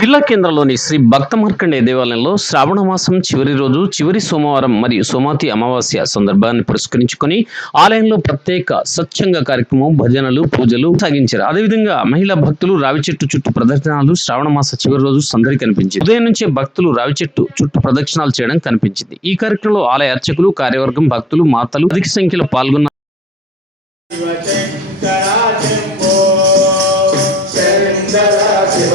జిల్లా కేంద్రంలోని శ్రీ భక్త మార్కండేయ దేవాలయంలో శ్రావణ మాసం చివరి రోజు చివరి సోమవారం మరియు సోమాతి అమావాస్య సందర్భాన్ని పురస్కరించుకొని ఆలయంలో ప్రత్యేక స్వచ్ఛంగా కార్యక్రమం భజనలు పూజలు సాగించారు. అదేవిధంగా మహిళా భక్తులు రావి చెట్టు చుట్టూ ప్రదర్శనలు శ్రావణ మాస చివరి రోజు సందడి కనిపించింది. ఉదయం నుంచే భక్తులు రావి చెట్టు చుట్టూ ప్రదక్షిణాలు చేయడం కనిపించింది. ఈ కార్యక్రమంలో ఆలయ అర్చకులు కార్యవర్గం భక్తులు మాతలు అధిక సంఖ్యలో పాల్గొన్నారు శివ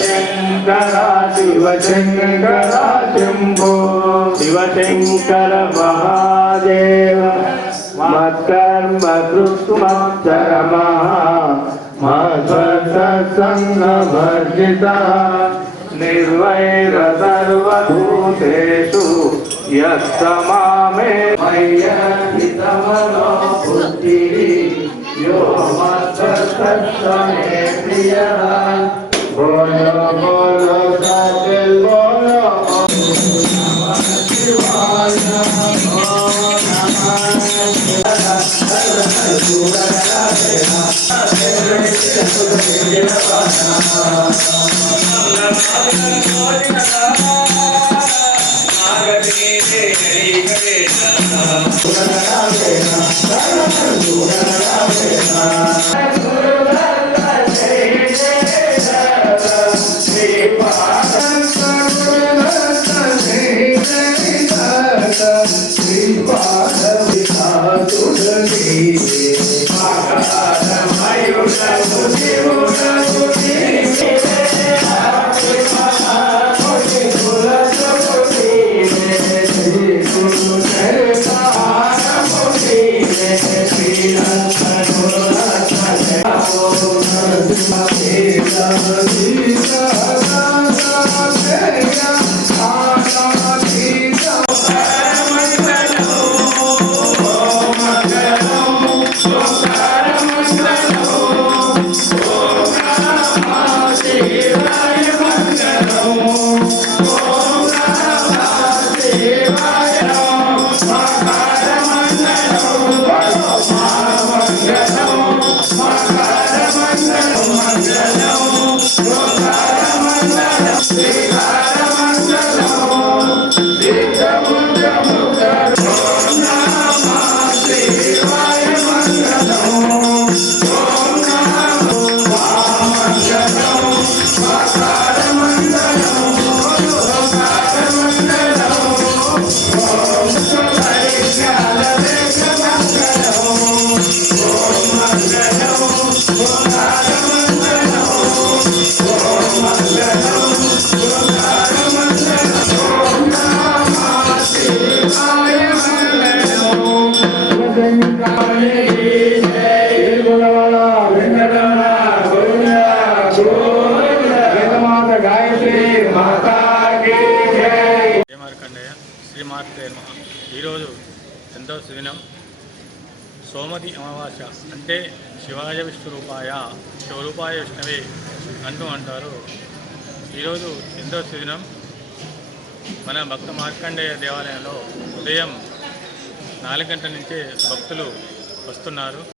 శంకర శివ శంకర శంభో శివ శంకర మహాదేవ మత్కర్మ కృత్మత్తరమ మా స్వర్గసన్నవర్జిత నిర్వైర సర్వభూతేషు యస్తమామే మయ్యమనో బుద్ధి యో మత్సమే Thank you. Thank you. Markandeya నమ. ఈరోజు ఎంతో దినం సోమతి అమావాస్య అంటే శివాయ విష్ణు రూపాయ శివరూపాయ విష్ణవే అంటూ అంటారు. ఈరోజు ఎంతో దినం మన భక్త మార్కండేయ దేవాలయంలో ఉదయం నాలుగు గంటల నుంచే భక్తులు వస్తున్నారు.